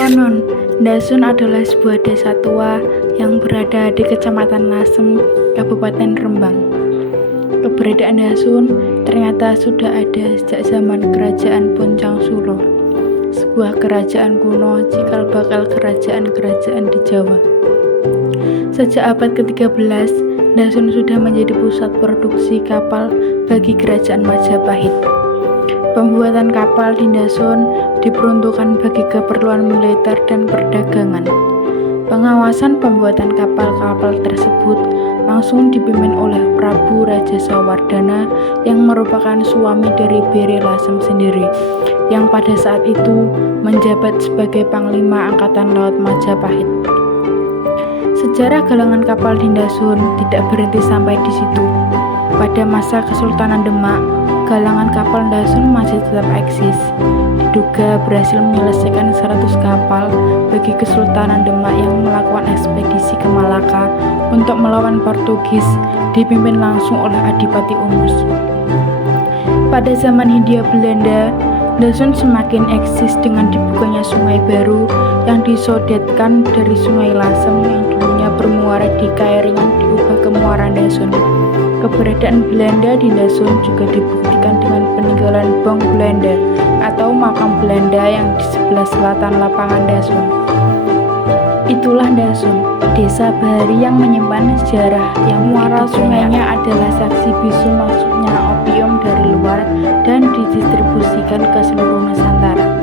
Konon, Ndasun adalah sebuah desa tua yang berada di Kecamatan Lasem, Kabupaten Rembang. Keberadaan Ndasun ternyata sudah ada sejak zaman Kerajaan Poncang Suro, sebuah kerajaan kuno cikal bakal kerajaan-kerajaan di Jawa. Sejak abad ke-13, Ndasun sudah menjadi pusat produksi kapal bagi Kerajaan Majapahit. Pembuatan kapal di Ndasun diperuntukkan bagi keperluan militer dan perdagangan. Pengawasan pembuatan kapal-kapal tersebut langsung dipimpin oleh Prabu Raja Sawardana yang merupakan suami dari Bere Lasem sendiri, yang pada saat itu menjabat sebagai Panglima Angkatan Laut Majapahit. Sejarah galangan kapal di Ndasun tidak berhenti sampai di situ. Pada masa Kesultanan Demak, galangan kapal Ndasun masih tetap eksis. Diduga berhasil menyelesaikan 100 kapal bagi Kesultanan Demak yang melakukan ekspedisi ke Malaka untuk melawan Portugis, dipimpin langsung oleh Adipati Unus. Pada zaman Hindia Belanda, Ndasun semakin eksis dengan dibukanya sungai baru yang disodetkan dari Sungai Lasem yang dulunya bermuara di Kairingan diubah ke muara Ndasun. Keberadaan Belanda di Ndasun juga dibuktikan dengan peninggalan Bong Belanda atau makam Belanda yang di sebelah selatan lapangan Ndasun. Itulah Ndasun, desa bahari yang menyimpan sejarah yang muara sungainya adalah saksi bisu, maksudnya opium dari luar dan didistribusikan ke seluruh Nusantara.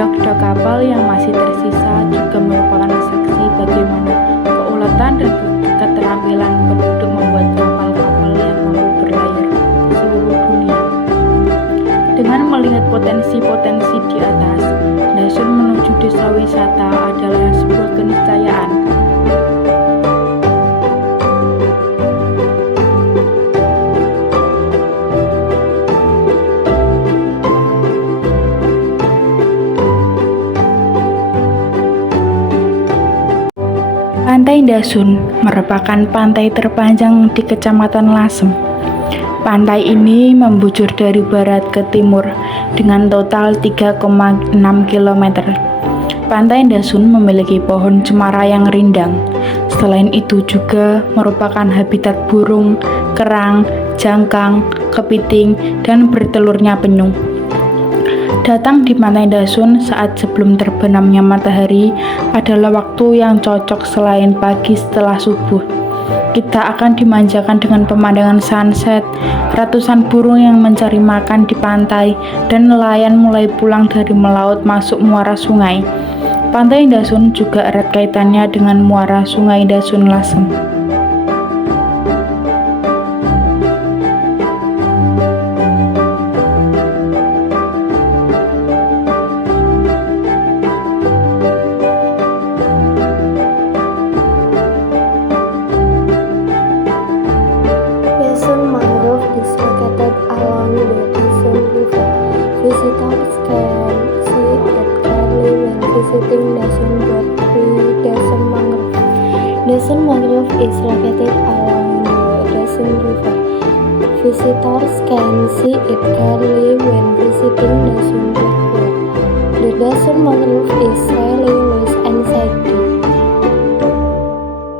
Dok-dok kapal yang masih tersisa juga merupakan saksi bagaimana keuletan dan keterampilan penduduk membuat kapal-kapal yang mampu berlayar ke seluruh dunia. Dengan melihat potensi-potensi di atas, Ndasun menuju desa wisata adalah sebuah keniscayaan. Pantai Ndasun merupakan pantai terpanjang di Kecamatan Lasem. Pantai ini membujur dari barat ke timur dengan total 3,6 km. Pantai Ndasun memiliki pohon cemara yang rindang. Selain itu juga merupakan habitat burung, kerang, jangkang, kepiting, dan bertelurnya penyu. Datang di Pantai Ndasun saat sebelum terbenamnya matahari adalah waktu yang cocok selain pagi setelah subuh. Kita akan dimanjakan dengan pemandangan sunset, ratusan burung yang mencari makan di pantai, dan nelayan mulai pulang dari melaut masuk muara sungai. Pantai Ndasun juga erat kaitannya dengan muara Sungai Ndasun Lasem. Ndasun Mangrove is located along the Ndasun River. Visitors can see it clearly when visiting Ndasun Boat Free Ndasun Mangrove. Ndasun Mangrove is located along the Ndasun River. Visitors can see it clearly when visiting Ndasun Boat Free. The Ndasun Mangrove is really loose and shady.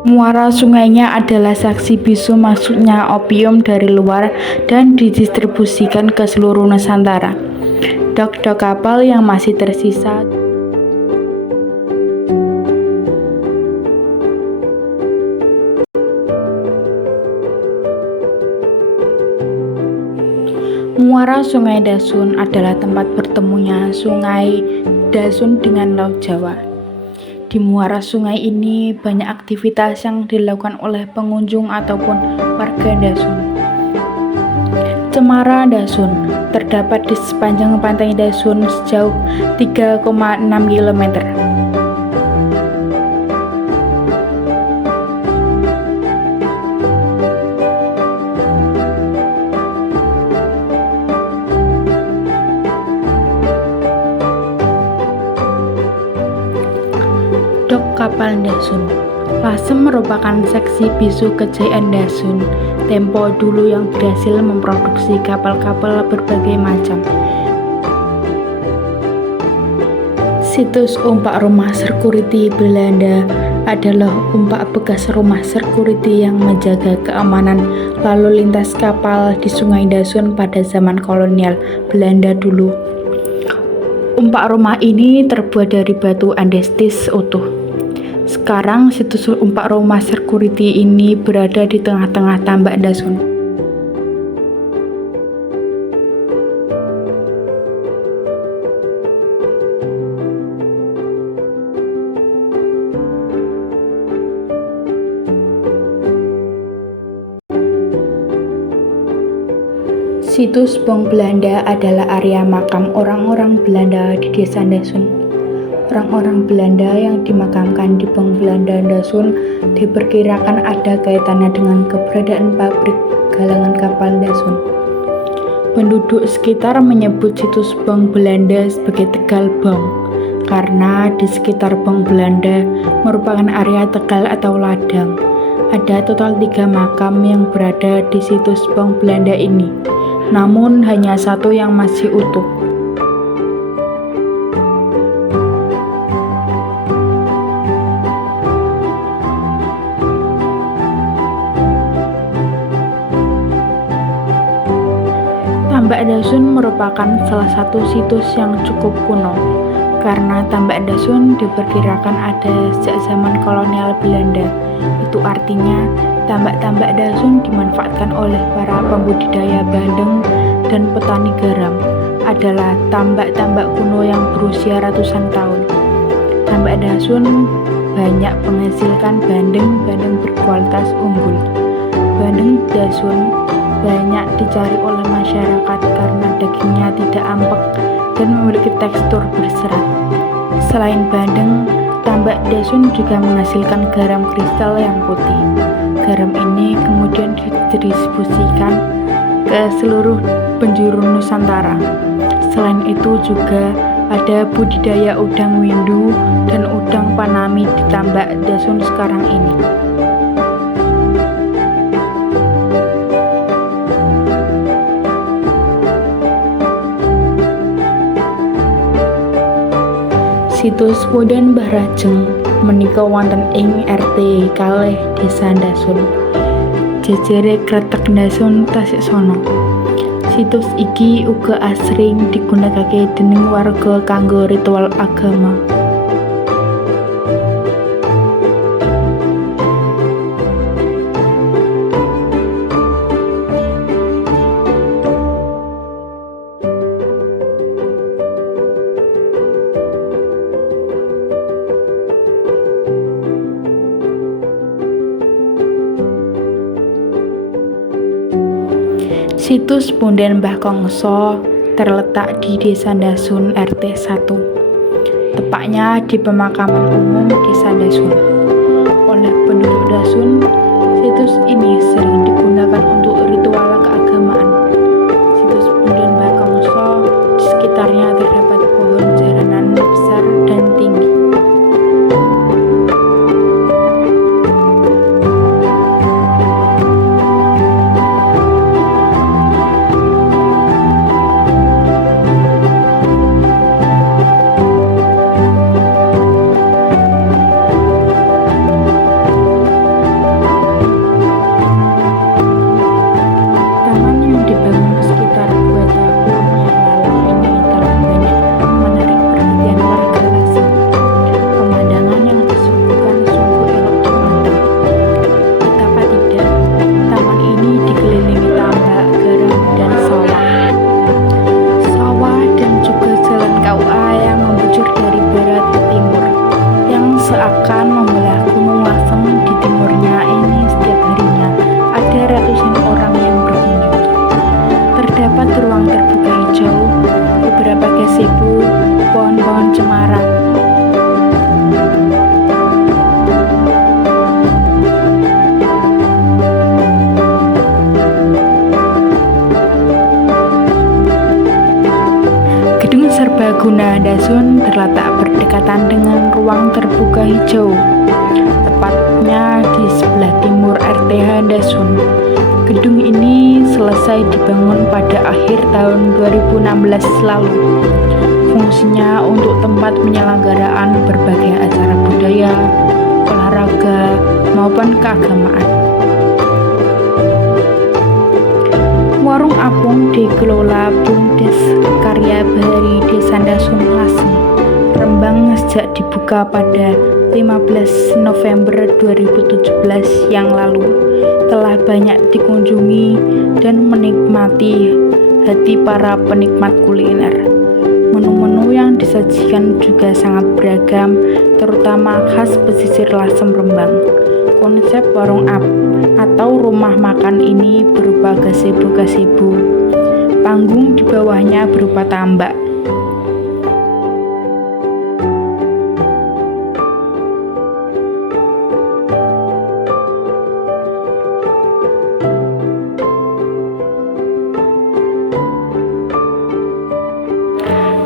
Muara sungainya adalah saksi bisu, maksudnya opium dari luar dan didistribusikan ke seluruh Nusantara. Dok-dok kapal yang masih tersisa Muara Sungai Ndasun adalah tempat bertemunya Sungai Ndasun dengan Laut Jawa. Di muara sungai ini banyak aktivitas yang dilakukan oleh pengunjung ataupun warga Ndasun. Cemara Ndasun terdapat di sepanjang pantai Ndasun sejauh 3,6 km. Dok kapal Ndasun. Lasem merupakan saksi bisu kejayaan Ndasun tempo dulu yang berhasil memproduksi kapal-kapal berbagai macam. Situs umpak rumah security Belanda adalah umpak bekas rumah security yang menjaga keamanan lalu lintas kapal di Sungai Dasun pada zaman kolonial Belanda dulu. Umpak rumah ini terbuat dari batu andestis utuh. Sekarang situs umpak rumah security ini berada di tengah-tengah tambak Dasun. Situs Bong Belanda adalah area makam orang-orang Belanda di Desa Dasun. Orang-orang Belanda yang dimakamkan di Bong Belanda Dasun diperkirakan ada kaitannya dengan keberadaan pabrik galangan kapal Dasun. Penduduk sekitar menyebut situs Bong Belanda sebagai Tegal Bong, karena di sekitar Bong Belanda merupakan area tegal atau ladang. Ada total 3 makam yang berada di situs Bong Belanda ini. Namun hanya satu yang masih utuh. Tambak Dasun merupakan salah satu situs yang cukup kuno, karena Tambak Dasun diperkirakan ada sejak zaman kolonial Belanda. Itu artinya tambak-tambak Dasun dimanfaatkan oleh para pembudidaya bandeng dan petani garam. Adalah tambak-tambak kuno yang berusia ratusan tahun. Tambak Dasun banyak menghasilkan bandeng berkualitas unggul. Bandeng Dasun banyak dicari oleh masyarakat karena dagingnya tidak ampek dan memiliki tekstur berserat. Selain bandeng, tambak Dasun juga menghasilkan garam kristal yang putih. Garam ini kemudian didistribusikan ke seluruh penjuru Nusantara. Selain itu juga ada budidaya udang windu dan udang panami di Tambak Dasun sekarang ini. Situs Punden Mbah Rajeng menika wonten ing RT kalih Desa Dasun. Jejere Kretek Dasun Tasiksono. Situs iki uga asring digunakake dening warga kanggo ritual agama. Situs Punden Mbah Kongso terletak di Desa Dasun RT 1, tepatnya di pemakaman umum Desa Dasun. Oleh penduduk Dasun, situs ini sering digunakan untuk ritual keagamaan. Situs Punden Mbah Kongso di sekitarnya terdapat pohon jaranan besar dan tinggi. Seakan membelah Gunung Lasem di timurnya ini setiap harinya ada ratusan orang yang berkunjung. Terdapat ruang terbuka hijau, beberapa gazebo, pohon-pohon cemara. Gedung Serbaguna Dasun terletak berdekatan dengan ruang terbuka hijau, tepatnya tepatnya di sebelah timur RTH Dasun. Gedung ini selesai dibangun pada akhir tahun 2016 lalu. Fungsinya untuk tempat penyelenggaraan berbagai acara budaya, olahraga, maupun keagamaan. Warung apung dikelola BUMDes Karya Bahari Desa Dasun Lasem, Rembang sejak dibuka pada 15 November 2017 yang lalu. Telah banyak dikunjungi dan menikmati hati para penikmat kuliner. Menu-menu yang disajikan juga sangat beragam, terutama khas pesisir Lasem Rembang. Konsep warung atau rumah makan ini berupa gazebo. Panggung di bawahnya berupa tambak.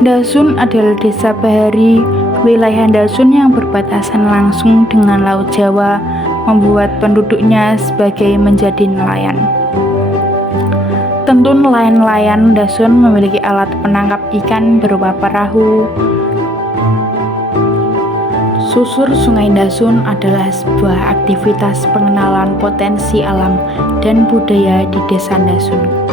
Dasun adalah desa bahari wilayah Dasun yang berbatasan langsung dengan Laut Jawa, membuat penduduknya sebagai menjadi nelayan. Tentu nelayan-nelayan Dasun memiliki alat penangkap ikan berupa perahu. Susur Sungai Dasun adalah sebuah aktivitas pengenalan potensi alam dan budaya di desa Dasun.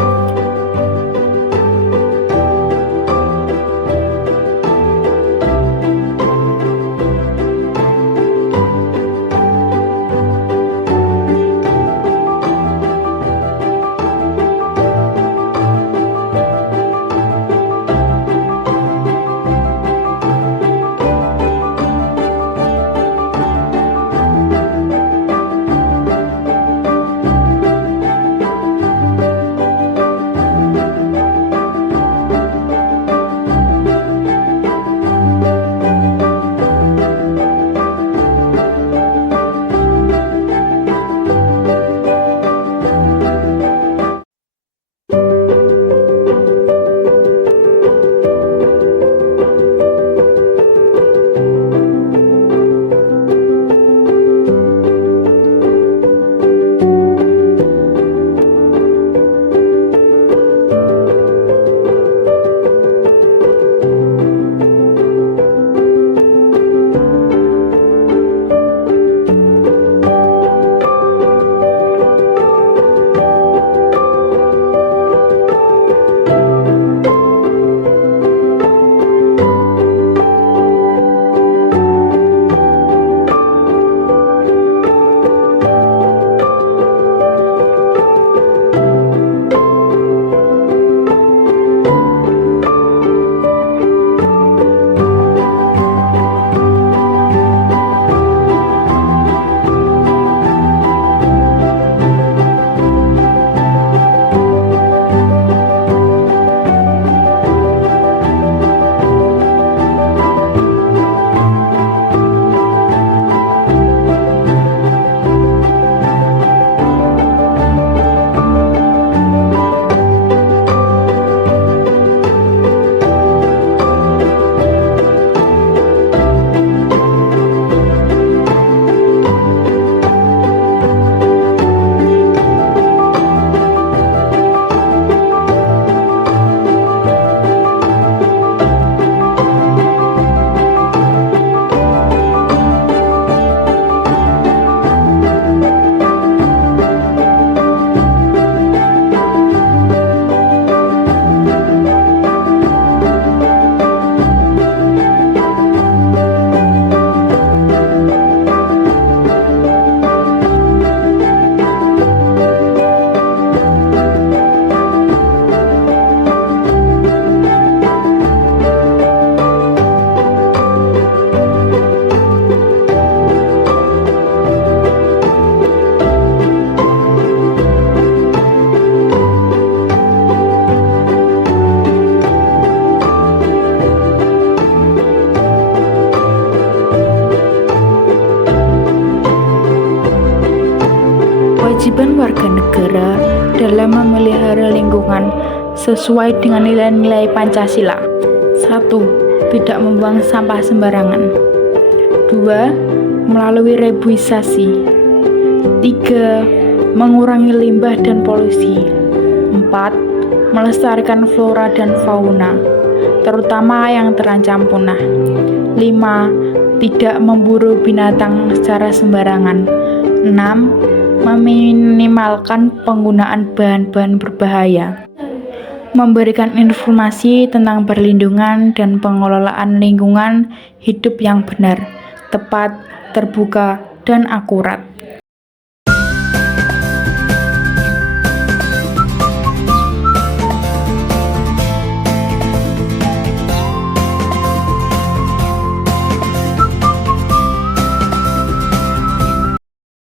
Kewajiban warga negara dalam memelihara lingkungan sesuai dengan nilai-nilai Pancasila. 1. Tidak membuang sampah sembarangan. 2. Melalui reboisasi 3. Mengurangi limbah dan polusi. 4. Melestarikan flora dan fauna, terutama yang terancam punah. 5. Tidak memburu binatang secara sembarangan. 6. Meminimalkan penggunaan bahan-bahan berbahaya. Memberikan informasi tentang perlindungan dan pengelolaan lingkungan hidup yang benar, tepat, terbuka, dan akurat.